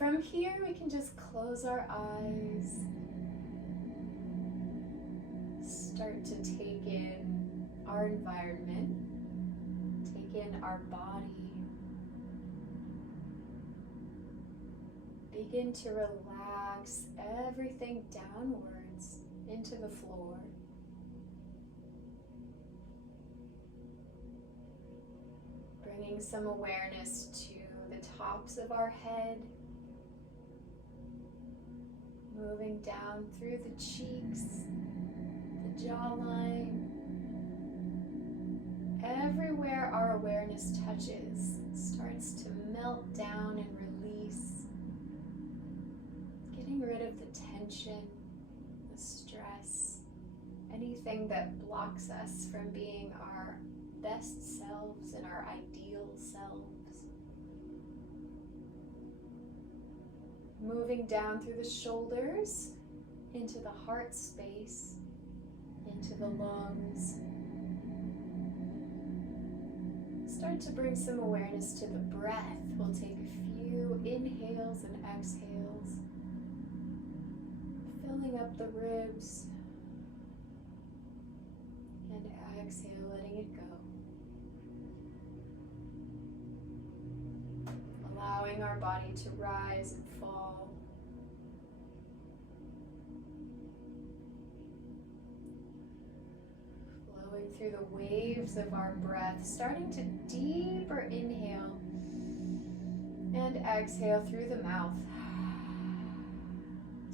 from here, we can just close our eyes. Start to take in our environment, take in our body. Begin to relax everything downwards into the floor. Bringing some awareness to the tops of our head, moving down through the cheeks, the jawline. Everywhere our awareness touches starts to melt down and release, getting rid of the tension, the stress, anything that blocks us from being our best selves and our ideal selves. Moving down through the shoulders, into the heart space, into the lungs. Start to bring some awareness to the breath. We'll take a few inhales and exhales, filling up the ribs, and exhale, letting it go. Allowing our body to rise and fall. Flowing through the waves of our breath, starting to deeper inhale and exhale through the mouth.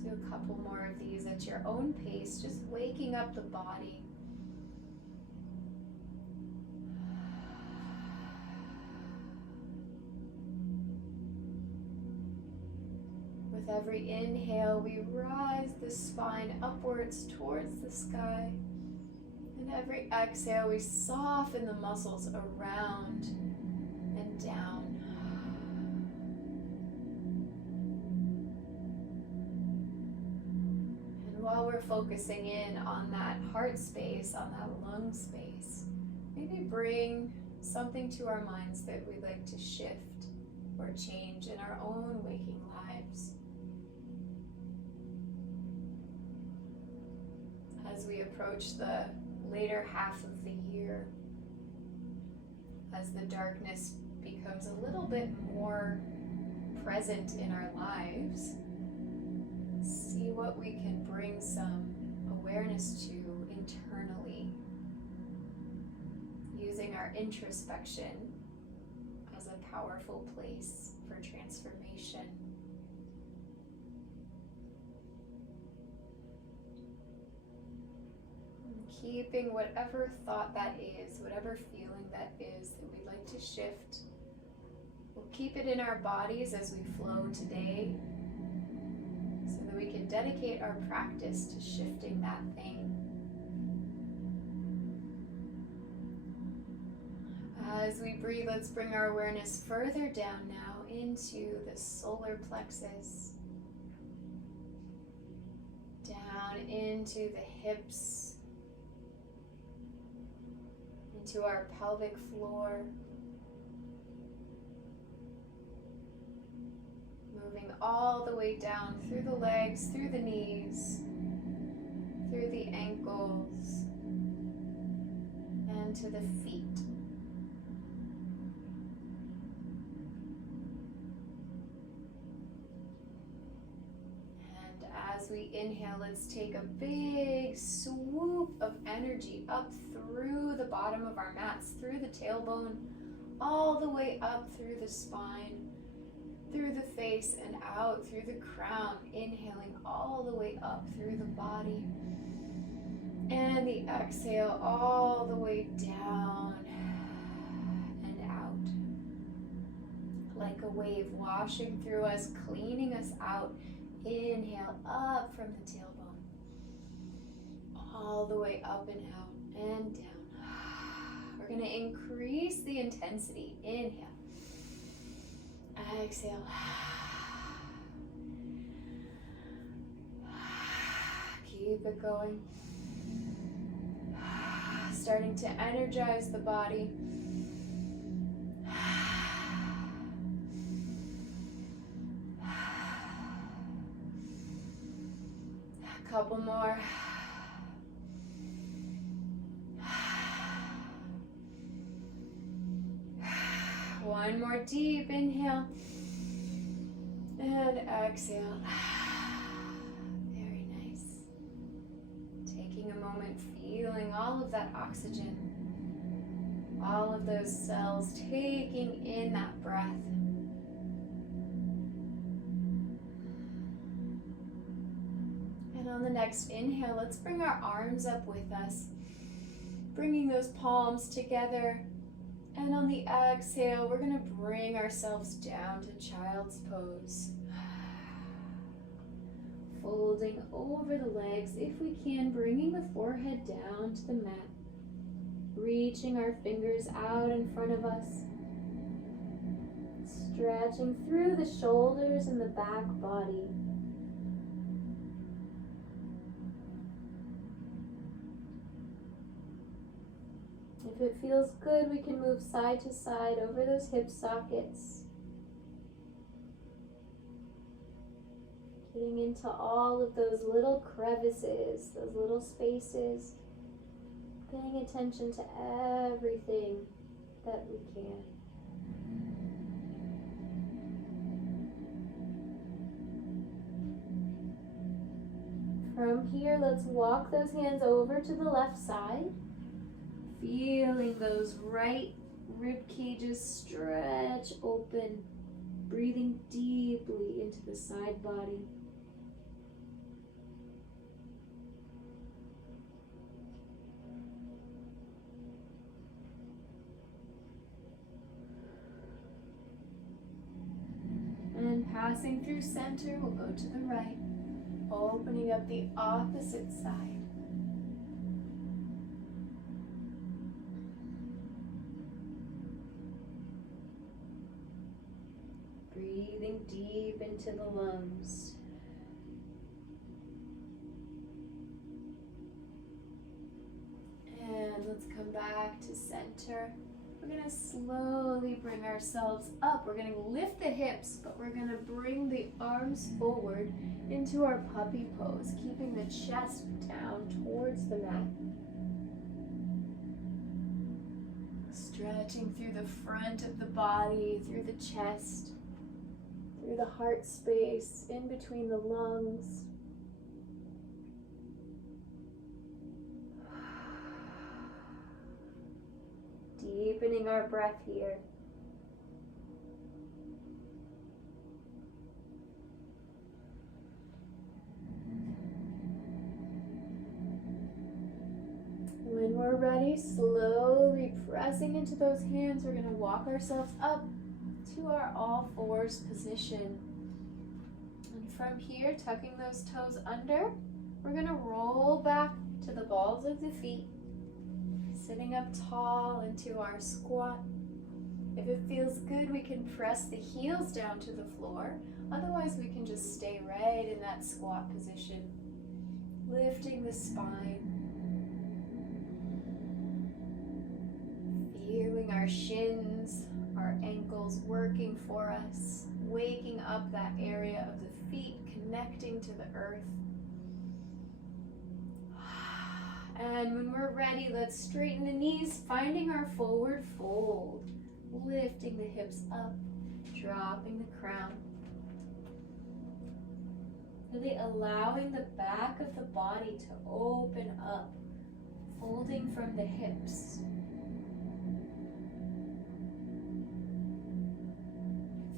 Do a couple more of these at your own pace, just waking up the body. With every inhale, we rise the spine upwards towards the sky. And every exhale, we soften the muscles around and down. And while we're focusing in on that heart space, on that lung space, maybe bring something to our minds that we'd like to shift or change in our own waking lives. As we approach the later half of the year, as the darkness becomes a little bit more present in our lives, see what we can bring some awareness to internally, using our introspection as a powerful place for transformation. Keeping whatever thought that is, whatever feeling that is that we'd like to shift. We'll keep it in our bodies as we flow today, so that we can dedicate our practice to shifting that thing. As we breathe, let's bring our awareness further down now into the solar plexus, down into the hips, to our pelvic floor, moving all the way down through the legs, through the knees, through the ankles, and to the feet. As we inhale, let's take a big swoop of energy up through the bottom of our mats, through the tailbone, all the way up through the spine, through the face, and out through the crown. Inhaling all the way up through the body. And the exhale all the way down and out. Like a wave washing through us, cleaning us out. Inhale up from the tailbone, all the way up and out and down. We're going to increase the intensity. Inhale. Exhale. Keep it going. Starting to energize the body. Couple more. One more deep inhale. And exhale. Very nice. Taking a moment, feeling all of that oxygen. All of those cells taking in that breath. And on the next inhale, let's bring our arms up with us, bringing those palms together. And on the exhale, we're going to bring ourselves down to child's pose. Folding over the legs, if we can, bringing the forehead down to the mat. Reaching our fingers out in front of us. Stretching through the shoulders and the back body. If it feels good, we can move side to side over those hip sockets. Getting into all of those little crevices, those little spaces. Paying attention to everything that we can. From here, let's walk those hands over to the left side. Feeling those right rib cages stretch open, breathing deeply into the side body. And passing through center, we'll go to the right, opening up the opposite side. Breathing deep into the lungs. And let's come back to center. We're going to slowly bring ourselves up. We're going to lift the hips, but we're going to bring the arms forward into our puppy pose, keeping the chest down towards the mat. Stretching through the front of the body, through the chest, through the heart space, in between the lungs. Deepening our breath here. When we're ready, slowly pressing into those hands, we're going to walk ourselves up to our all fours position. And from here, tucking those toes under, we're going to roll back to the balls of the feet. Sitting up tall into our squat. If it feels good, we can press the heels down to the floor. Otherwise, we can just stay right in that squat position. Lifting the spine. Feeling our shins, our ankles working for us. Waking up that area of the feet, connecting to the earth. And when we're ready, let's straighten the knees, finding our forward fold. Lifting the hips up, dropping the crown. Really allowing the back of the body to open up, folding from the hips.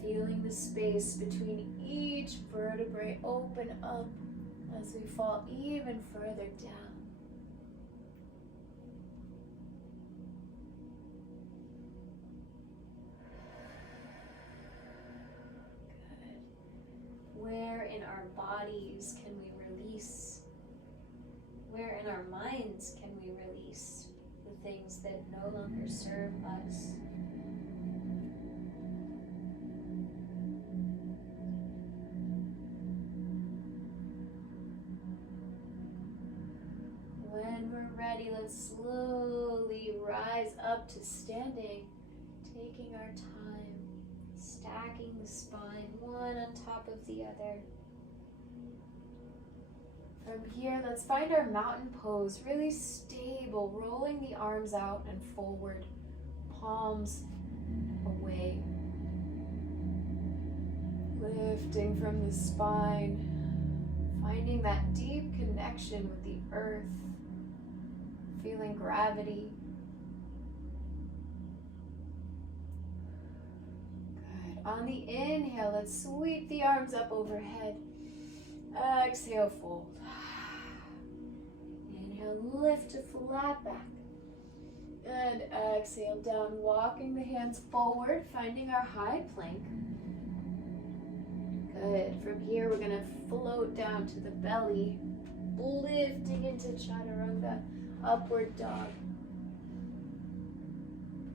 Feeling the space between each vertebrae open up as we fall even further down. Where in our bodies can we release? Where in our minds can we release the things that no longer serve us? When we're ready, let's slowly rise up to standing, taking our time. Stacking the spine, one on top of the other. From here, let's find our mountain pose, really stable, rolling the arms out and forward, palms away. Lifting from the spine, finding that deep connection with the earth, feeling gravity. Good. On the inhale, let's sweep the arms up overhead. Exhale, fold. Inhale, lift to flat back. And exhale down, walking the hands forward, finding our high plank. Good. From here, we're going to float down to the belly, lifting into Chaturanga, upward dog.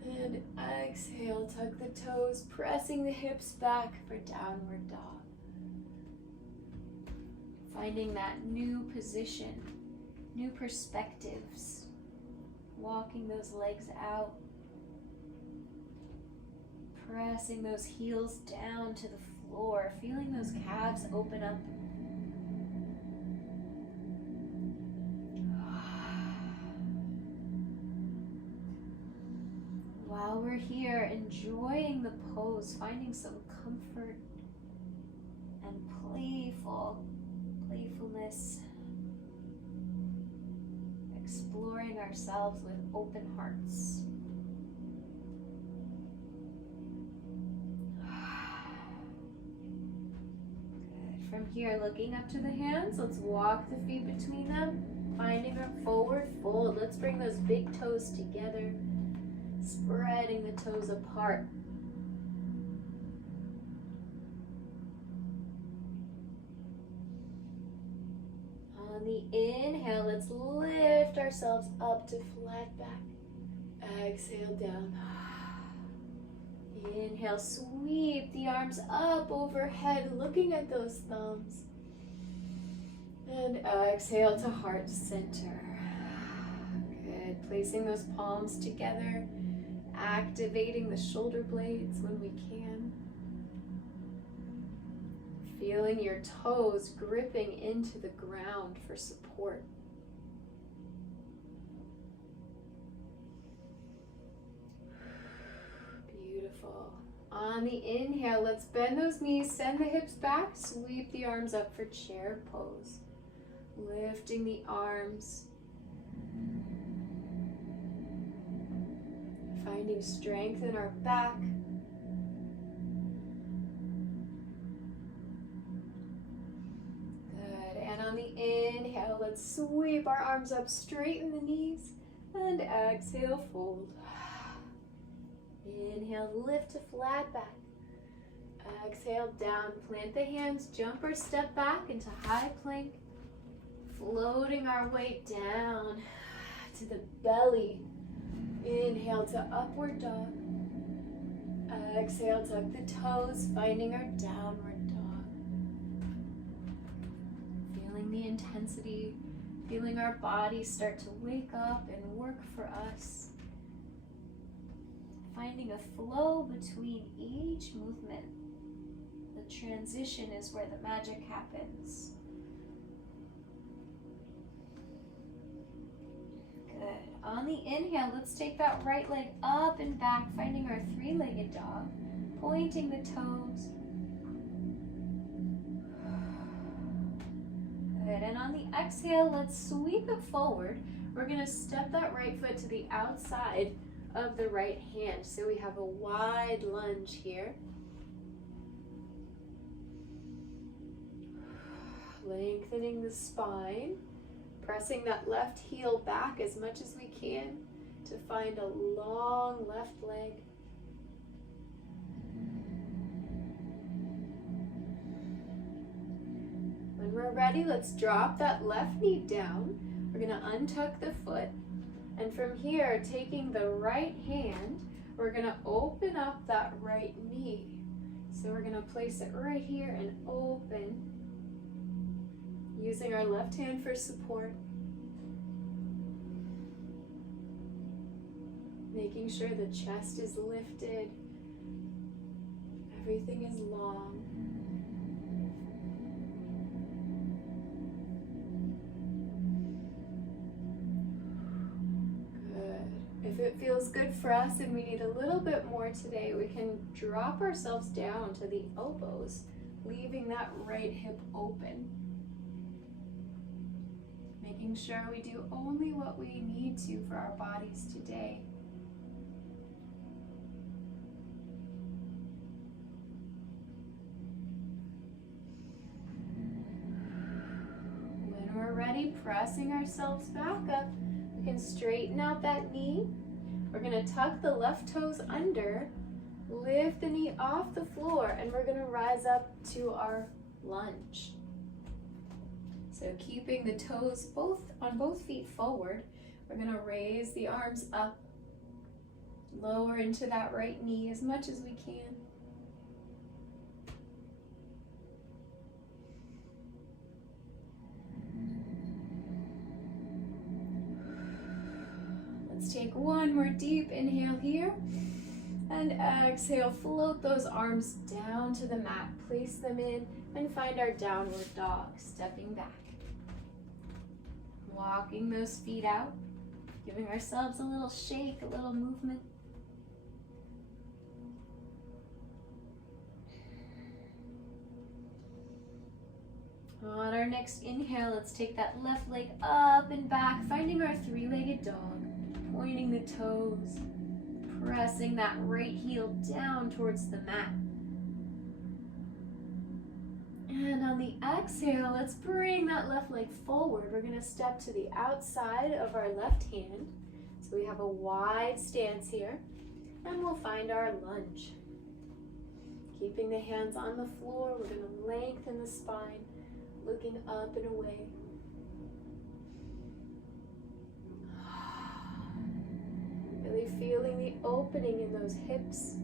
And exhale, tuck the toes, pressing the hips back for downward dog. Finding that new position, new perspectives, walking those legs out, pressing those heels down to the floor, feeling those calves open up. While we're here, enjoying the pose, finding some comfort and playfulness, exploring ourselves with open hearts. Good. From here, looking up to the hands, let's walk the feet between them, finding our forward fold. Let's bring those big toes together, spreading the toes apart. On the inhale, let's lift ourselves up to flat back. Exhale down. Inhale, sweep the arms up overhead, looking at those thumbs. And exhale to heart center. Good. Placing those palms together, activating the shoulder blades when we can. Feeling your toes gripping into the ground for support. Beautiful. On the inhale, let's bend those knees, send the hips back, sweep the arms up for chair pose. Lifting the arms. Finding strength in our back. On the inhale, let's sweep our arms up, straighten the knees, and exhale, fold. Inhale, lift to flat back. Exhale, down, plant the hands, jump or step back into high plank, floating our weight down to the belly. Inhale to upward dog. Exhale, tuck the toes, finding our downward dog. The intensity, feeling our bodies start to wake up and work for us. Finding a flow between each movement. The transition is where the magic happens. Good. On the inhale, let's take that right leg up and back, finding our three-legged dog, pointing the toes. And on the exhale, let's sweep it forward. We're going to step that right foot to the outside of the right hand. So we have a wide lunge here. Lengthening the spine, pressing that left heel back as much as we can to find a long left leg. When we're ready, let's drop that left knee down. We're going to untuck the foot. And from here, taking the right hand, we're going to open up that right knee. So we're going to place it right here and open, using our left hand for support. Making sure the chest is lifted. Everything is long. it feels good for us and we need a little bit more today, we can drop ourselves down to the elbows, leaving that right hip open. Making sure we do only what we need to for our bodies today. When we're ready, pressing ourselves back up, we can straighten out that knee. We're going to tuck the left toes under, lift the knee off the floor, and we're going to rise up to our lunge. So keeping the toes on both feet forward, we're going to raise the arms up, lower into that right knee as much as we can. Let's take one more deep inhale here, and exhale, float those arms down to the mat, place them in, and find our downward dog, stepping back. Walking those feet out, giving ourselves a little shake, a little movement. On our next inhale, let's take that left leg up and back, finding our three-legged dog, pointing the toes, pressing that right heel down towards the mat. And on the exhale, let's bring that left leg forward. We're going to step to the outside of our left hand. So we have a wide stance here, and we'll find our lunge. Keeping the hands on the floor, we're going to lengthen the spine, looking up and away. Really feeling the opening in those hips.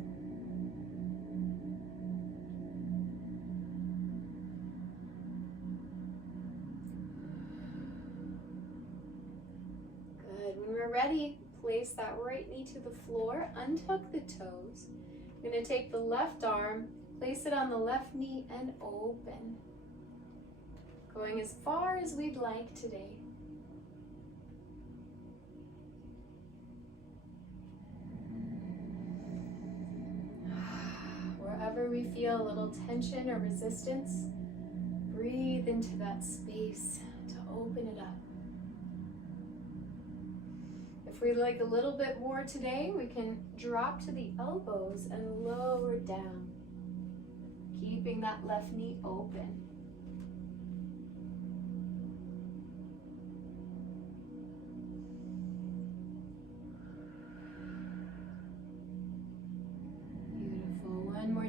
Good. When we're ready, place that right knee to the floor, untuck the toes. You're going to take the left arm, place it on the left knee, and open. Going as far as we'd like today. Wherever we feel a little tension or resistance, breathe into that space to open it up. If we'd like a little bit more today, we can drop to the elbows and lower down, keeping that left knee open.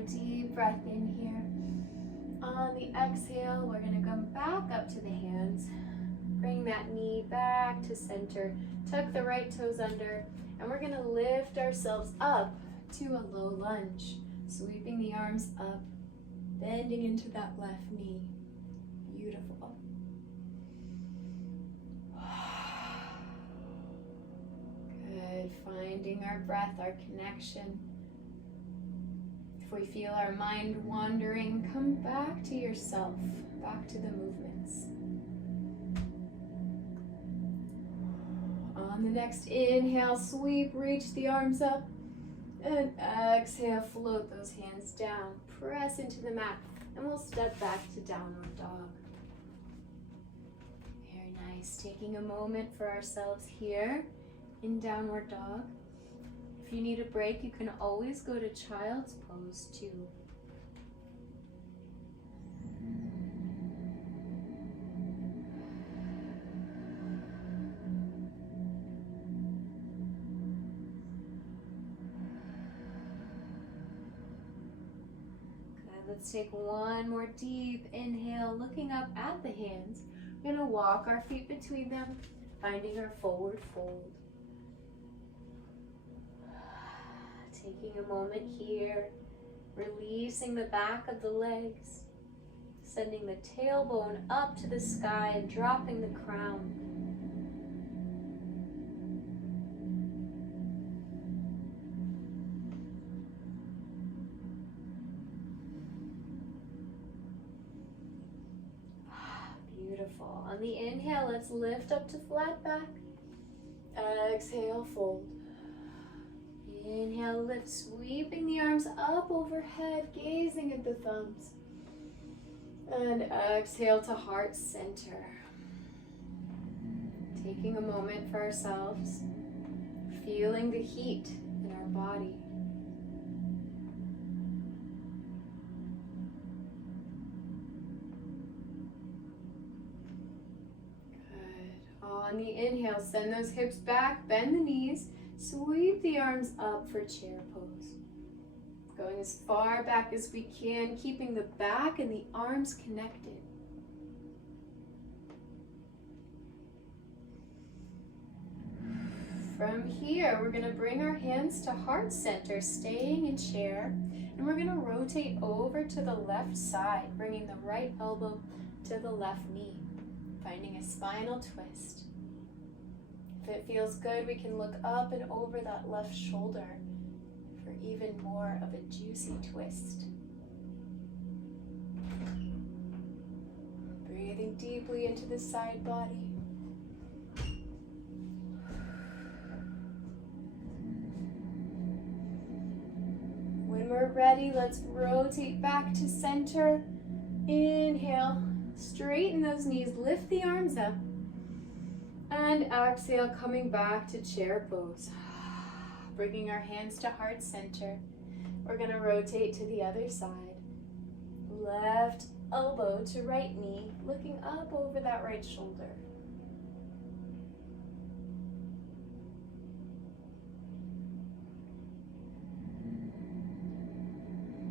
Deep breath in here. On the exhale, we're going to come back up to the hands. Bring that knee back to center. Tuck the right toes under. And we're going to lift ourselves up to a low lunge. Sweeping the arms up, bending into that left knee. Beautiful. Good. Finding our breath, our connection. If we feel our mind wandering, come back to yourself, back to the movements. On the next inhale, sweep, reach the arms up, and exhale, float those hands down, press into the mat, and we'll step back to downward dog. Very nice. Taking a moment for ourselves here in downward dog. If you need a break, you can always go to child's pose too. Good. Let's take one more deep inhale, looking up at the hands. We're going to walk our feet between them, finding our forward fold. Taking a moment here, releasing the back of the legs, sending the tailbone up to the sky and dropping the crown. Beautiful. On the inhale, let's lift up to flat back. Exhale, fold. Inhale, lift, sweeping the arms up overhead, gazing at the thumbs. And exhale to heart center. Taking a moment for ourselves, feeling the heat in our body. Good. On the inhale, send those hips back, bend the knees, sweep the arms up for chair pose. Going as far back as we can, keeping the back and the arms connected. From here, we're going to bring our hands to heart center, staying in chair, and we're going to rotate over to the left side, bringing the right elbow to the left knee, finding a spinal twist. If it feels good, we can look up and over that left shoulder for even more of a juicy twist. Breathing deeply into the side body. When we're ready, let's rotate back to center. Inhale, straighten those knees, lift the arms up. And exhale, coming back to chair pose. Bringing our hands to heart center. We're going to rotate to the other side. Left elbow to right knee, looking up over that right shoulder.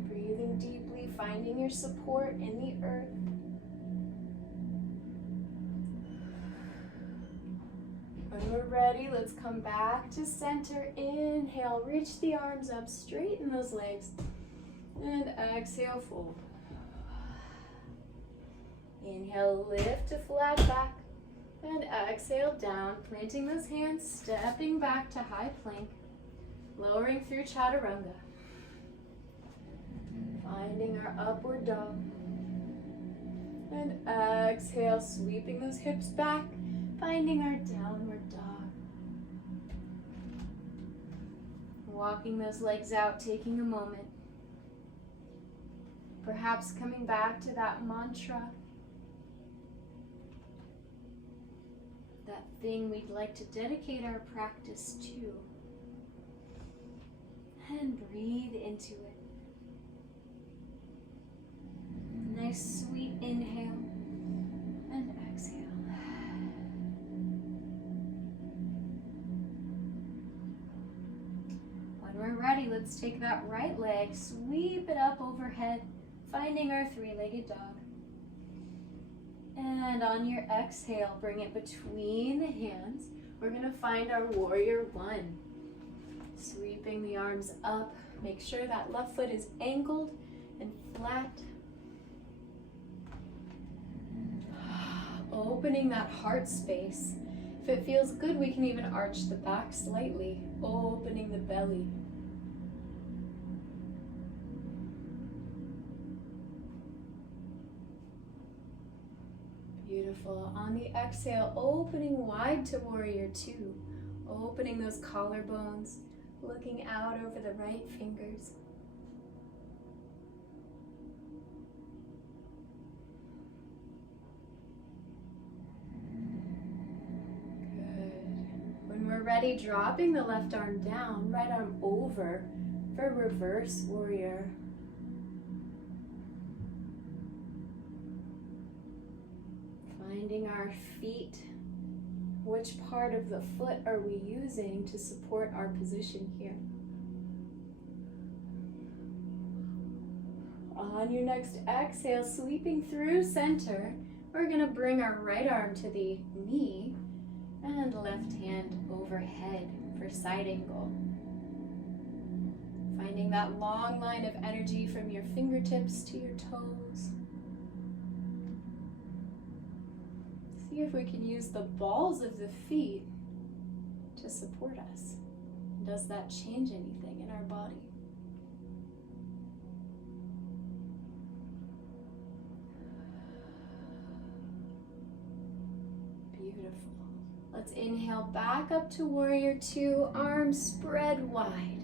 Breathing deeply, finding your support in the earth. When we're ready, let's come back to center. Inhale, reach the arms up, straighten those legs, and exhale, fold. Inhale, lift to flat back, and exhale, down, planting those hands, stepping back to high plank, lowering through chaturanga. Finding our upward dog. And exhale, sweeping those hips back, finding our downward dog. Walking those legs out, taking a moment. Perhaps coming back to that mantra. That thing we'd like to dedicate our practice to. And breathe into it. Nice sweet inhale and exhale. When we're ready, let's take that right leg, sweep it up overhead, finding our three-legged dog. And on your exhale, bring it between the hands. We're going to find our warrior one. Sweeping the arms up. Make sure that left foot is angled and flat. Opening that heart space. If it feels good, we can even arch the back slightly, opening the belly. Beautiful. On the exhale, opening wide to warrior two, opening those collarbones, looking out over the right fingers. We're ready, dropping the left arm down, right arm over for reverse warrior. Finding our feet. Which part of the foot are we using to support our position here? On your next exhale, sweeping through center, we're going to bring our right arm to the knee and left hand overhead for side angle. Finding that long line of energy from your fingertips to your toes. See if we can use the balls of the feet to support us. Does that change anything in our body? Beautiful. Let's inhale back up to warrior two, arms spread wide.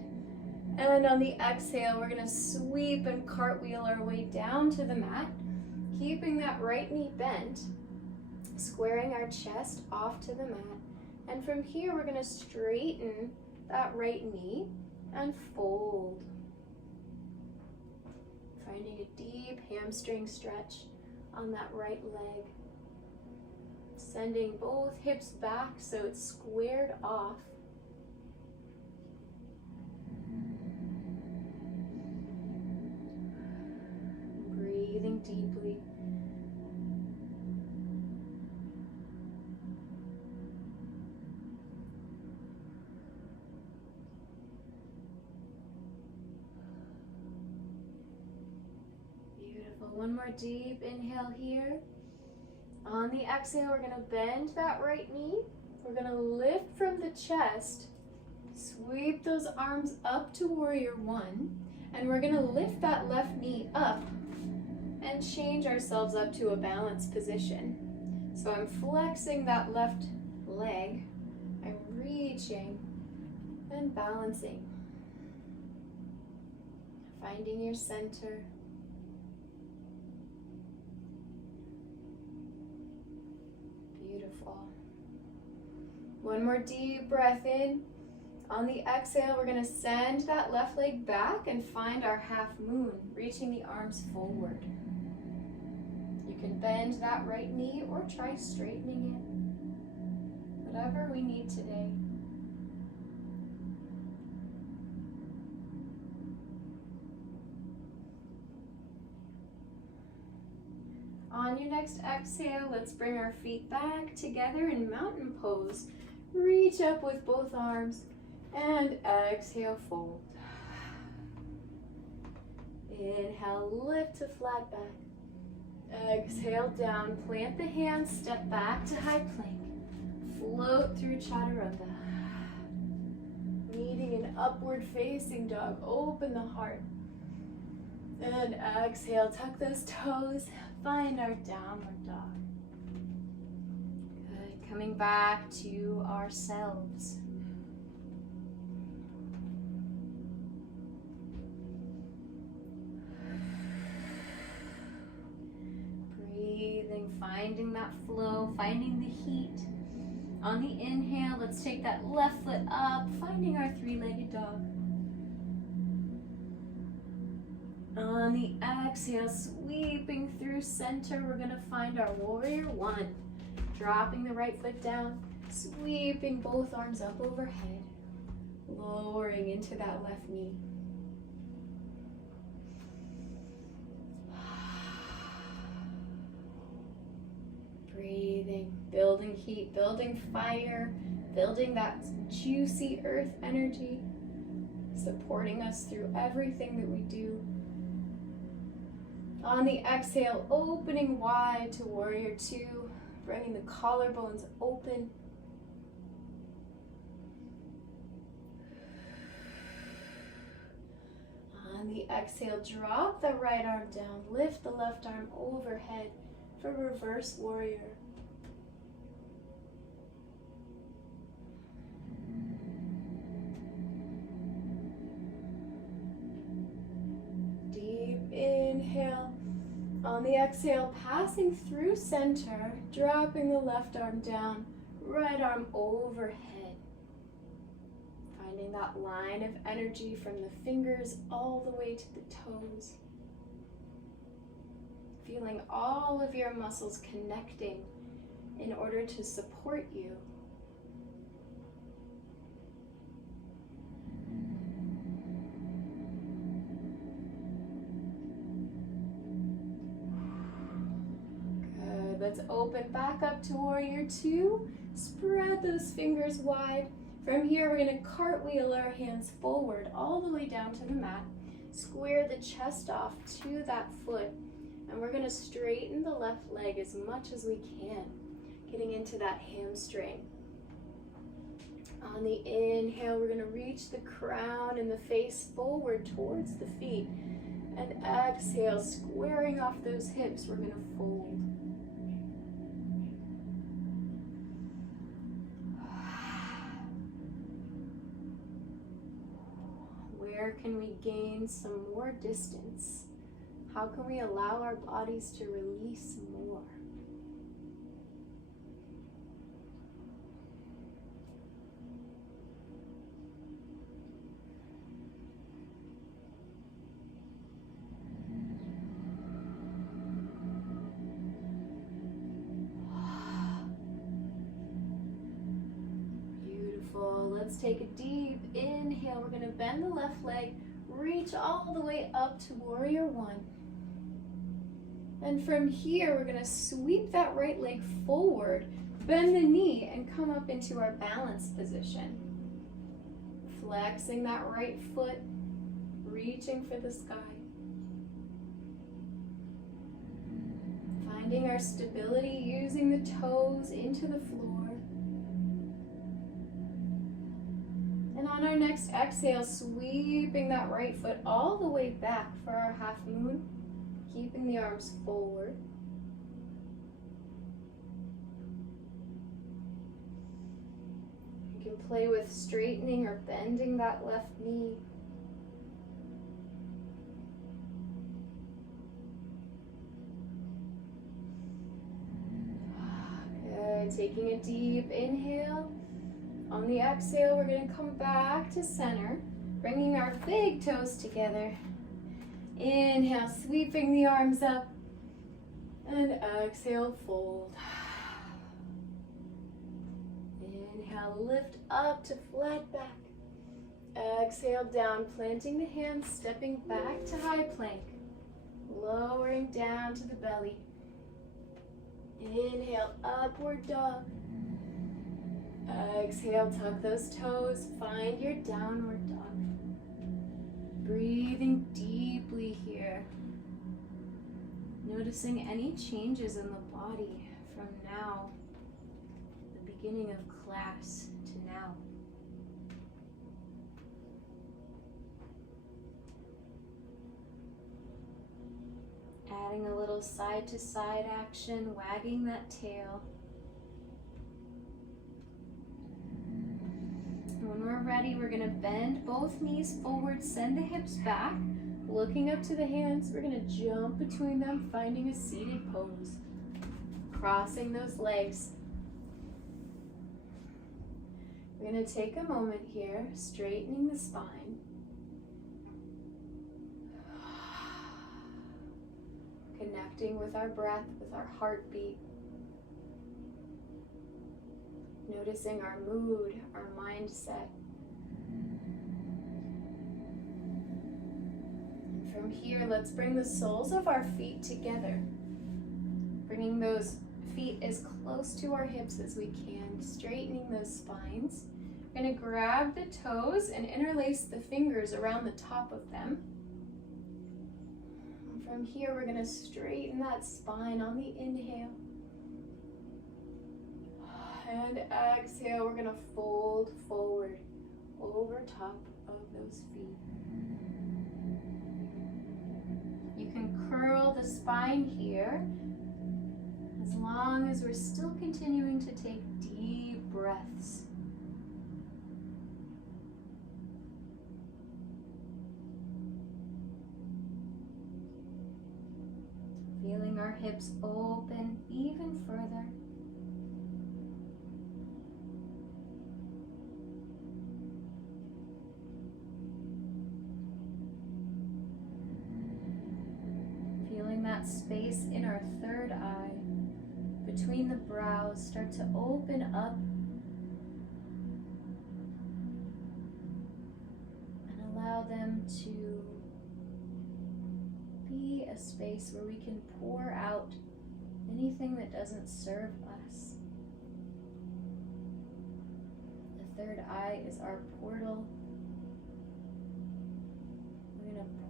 And on the exhale, we're gonna sweep and cartwheel our way down to the mat, keeping that right knee bent, squaring our chest off to the mat. And from here, we're gonna straighten that right knee and fold. Finding a deep hamstring stretch on that right leg. Sending both hips back so it's squared off. Breathing deeply. Beautiful. One more deep inhale here. On the exhale, we're going to bend that right knee. We're going to lift from the chest. Sweep those arms up to warrior one. And we're going to lift that left knee up and change ourselves up to a balanced position. So I'm flexing that left leg. I'm reaching and balancing. Finding your center. Beautiful. One more deep breath in. On the exhale, we're going to send that left leg back and find our half moon, reaching the arms forward. You can bend that right knee or try straightening it. Whatever we need today. On your next exhale, let's bring our feet back together in mountain pose. Reach up with both arms and exhale, fold. Inhale, lift to flat back. Exhale down, plant the hands, step back to high plank. Float through chaturanga. Meeting an upward facing dog, open the heart. And exhale, tuck those toes, find our downward dog. Good, coming back to ourselves. Breathing, finding that flow, finding the heat. On the inhale, let's take that left foot up, finding our three-legged dog. On the exhale, sweeping through center, we're going to find our warrior one. Dropping the right foot down, sweeping both arms up overhead, lowering into that left knee. Breathing, building heat, building fire, building that juicy earth energy, supporting us through everything that we do. On the exhale, opening wide to warrior two, bringing the collarbones open. On the exhale, drop the right arm down, lift the left arm overhead for reverse warrior. Deep inhale. On the exhale, passing through center, dropping the left arm down, right arm overhead. Finding that line of energy from the fingers all the way to the toes. Feeling all of your muscles connecting in order to support you. Good. Let's open back up to warrior two. Spread those fingers wide. From here, we're going to cartwheel our hands forward all the way down to the mat. Square the chest off to that foot. And we're going to straighten the left leg as much as we can, getting into that hamstring. On the inhale, we're going to reach the crown and the face forward towards the feet. And exhale, squaring off those hips, we're going to fold. Where can we gain some more distance? How can we allow our bodies to release more? Let's take a deep inhale. We're going to bend the left leg, reach all the way up to warrior one. And from here, we're going to sweep that right leg forward, bend the knee, and come up into our balanced position. Flexing that right foot, reaching for the sky. Finding our stability, using the toes into the floor. And on our next exhale, sweeping that right foot all the way back for our half moon, keeping the arms forward. You can play with straightening or bending that left knee. Good, taking a deep inhale. On the exhale, we're going to come back to center, bringing our big toes together. Inhale, sweeping the arms up, and exhale, fold. Inhale, lift up to flat back. Exhale, down, planting the hands, stepping back to high plank, lowering down to the belly. Inhale, upward dog. Exhale, tuck those toes, find your downward dog. Breathing deeply here. Noticing any changes in the body from now, the beginning of class, to now. Adding a little side to side action, wagging that tail. When we're ready, we're going to bend both knees forward, send the hips back, looking up to the hands. We're going to jump between them, finding a seated pose. Crossing those legs. We're going to take a moment here, straightening the spine. Connecting with our breath, with our heartbeat. Noticing our mood, our mindset. And from here, let's bring the soles of our feet together. Bringing those feet as close to our hips as we can, straightening those spines. We're going to grab the toes and interlace the fingers around the top of them. And from here, we're going to straighten that spine on the inhale. And exhale, we're going to fold forward over top of those feet. You can curl the spine here as long as we're still continuing to take deep breaths. Feeling our hips open even further. That space in our third eye between the brows start to open up and allow them to be a space where we can pour out anything that doesn't serve us. The third eye is our portal.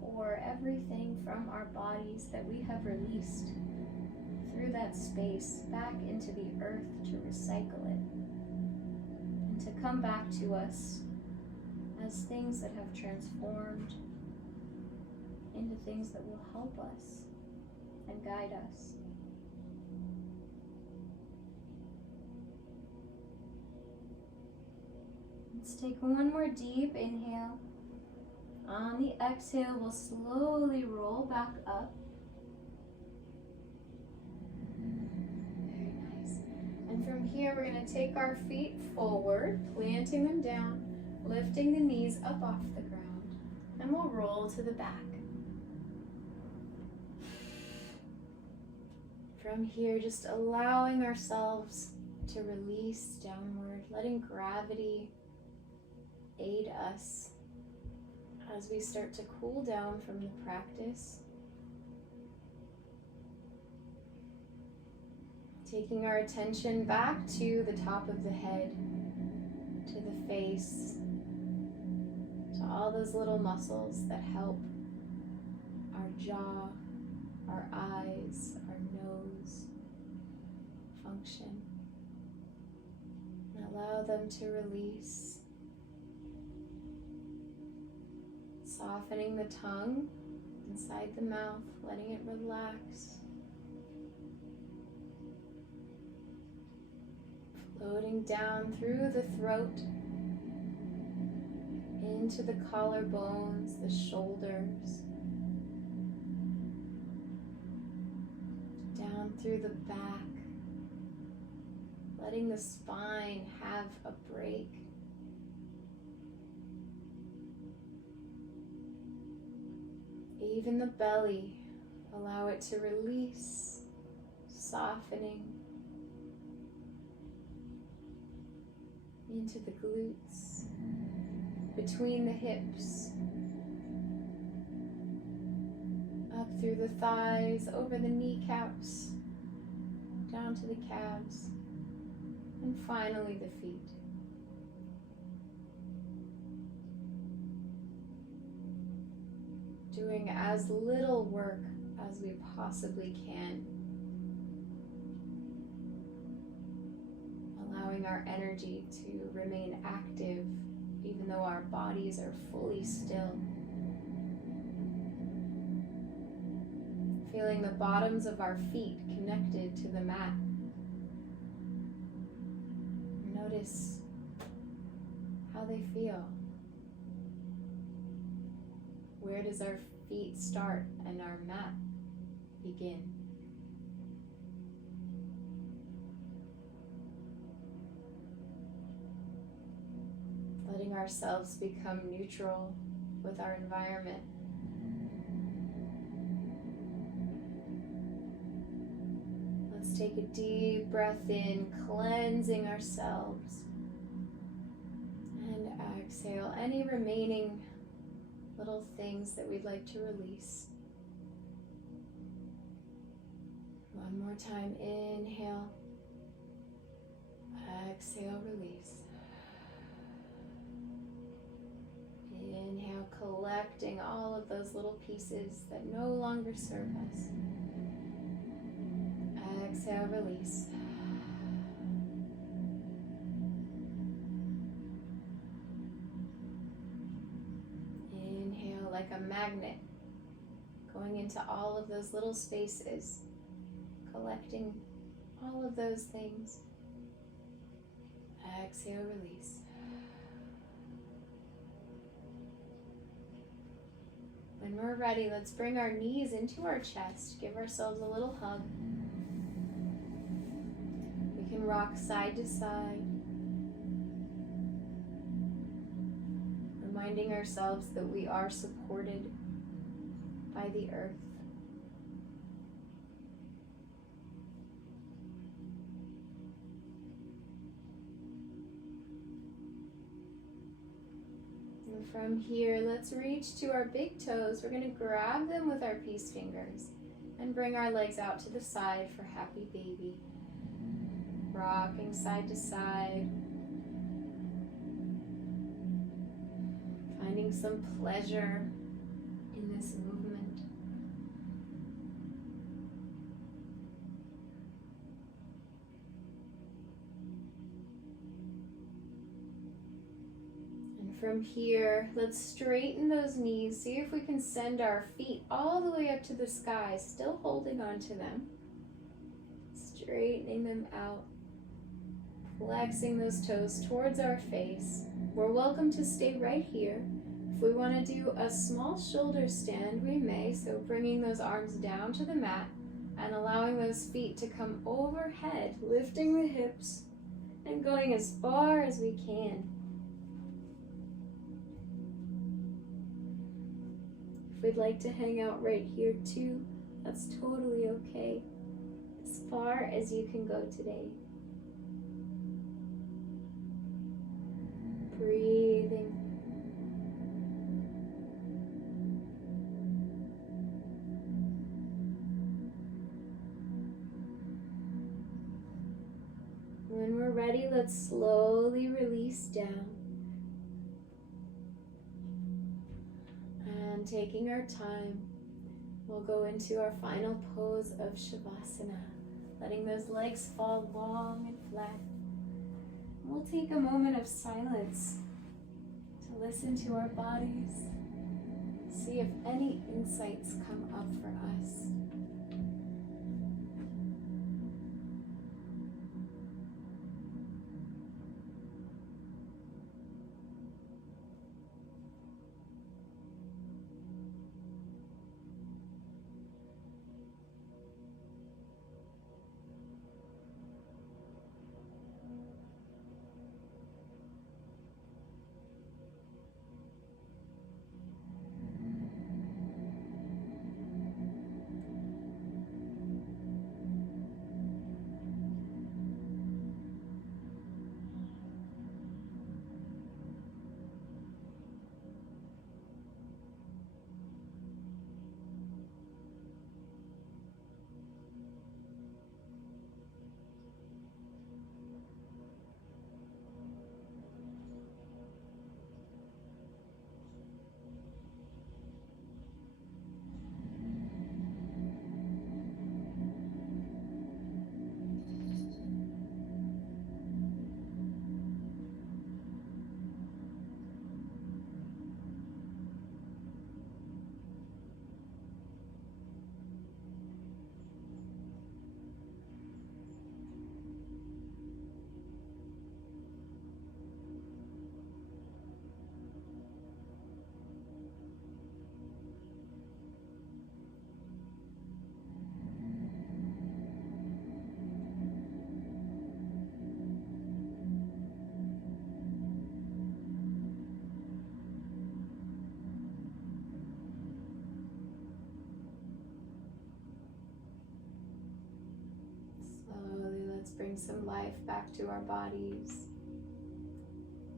Pour everything from our bodies that we have released through that space back into the earth to recycle it and to come back to us as things that have transformed into things that will help us and guide us. Let's take one more deep inhale. On the exhale, we'll slowly roll back up. Very nice. And from here, we're going to take our feet forward, planting them down, lifting the knees up off the ground, and we'll roll to the back. From here, just allowing ourselves to release downward, letting gravity aid us as we start to cool down from the practice. Taking our attention back to the top of the head, to the face, to all those little muscles that help our jaw, our eyes, our nose function. And allow them to release. Softening the tongue inside the mouth, letting it relax. Floating down through the throat, into the collarbones, the shoulders, down through the back, letting the spine have a break. Even the belly, allow it to release, softening into the glutes, between the hips, up through the thighs, over the kneecaps, down to the calves, and finally the feet. Doing as little work as we possibly can. Allowing our energy to remain active even though our bodies are fully still. Feeling the bottoms of our feet connected to the mat. Notice how they feel. Where does our feet start and our mat begin? Letting ourselves become neutral with our environment. Let's take a deep breath in, cleansing ourselves. And exhale any remaining little things that we'd like to release. One more time, inhale, exhale, release. Inhale, collecting all of those little pieces that no longer serve us. Exhale, release. Inhale like a magnet, going into all of those little spaces, collecting all of those things. Exhale, release. When we're ready, let's bring our knees into our chest. Give ourselves a little hug. We can rock side to side, reminding ourselves that we are supported by the earth. From here, let's reach to our big toes. We're going to grab them with our peace fingers and bring our legs out to the side for happy baby. Rocking side to side. Finding some pleasure in this movement. From here, let's straighten those knees. See if we can send our feet all the way up to the sky, still holding on to them. Straightening them out. Flexing those toes towards our face. We're welcome to stay right here. If we want to do a small shoulder stand, we may, so bringing those arms down to the mat and allowing those feet to come overhead, lifting the hips and going as far as we can. If we'd like to hang out right here too, that's totally okay. As far as you can go today. Breathing. When we're ready, let's slowly release down. And taking our time, we'll go into our final pose of Shavasana, letting those legs fall long and flat. We'll take a moment of silence to listen to our bodies, see if any insights come up for us. Bring some life back to our bodies,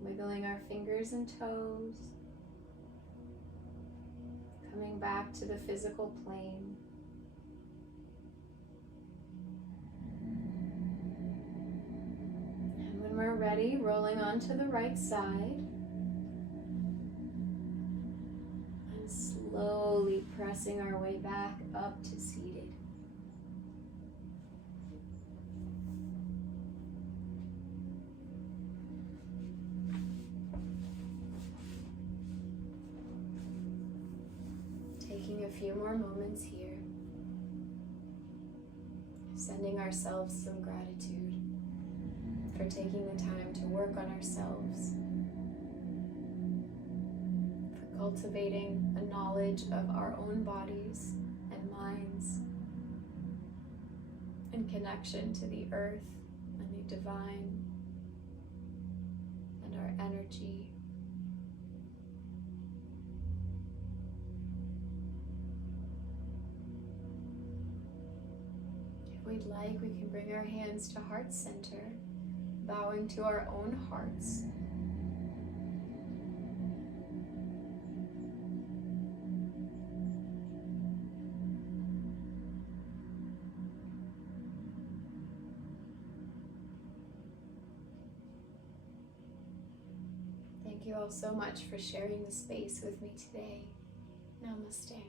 wiggling our fingers and toes, coming back to the physical plane. And when we're ready, rolling onto the right side and slowly pressing our way back up to seated. A few more moments here, sending ourselves some gratitude for taking the time to work on ourselves, for cultivating a knowledge of our own bodies and minds, and connection to the earth and the divine and our energy. If we'd like, we can bring our hands to heart center, bowing to our own hearts. Thank you all so much for sharing the space with me today. Namaste.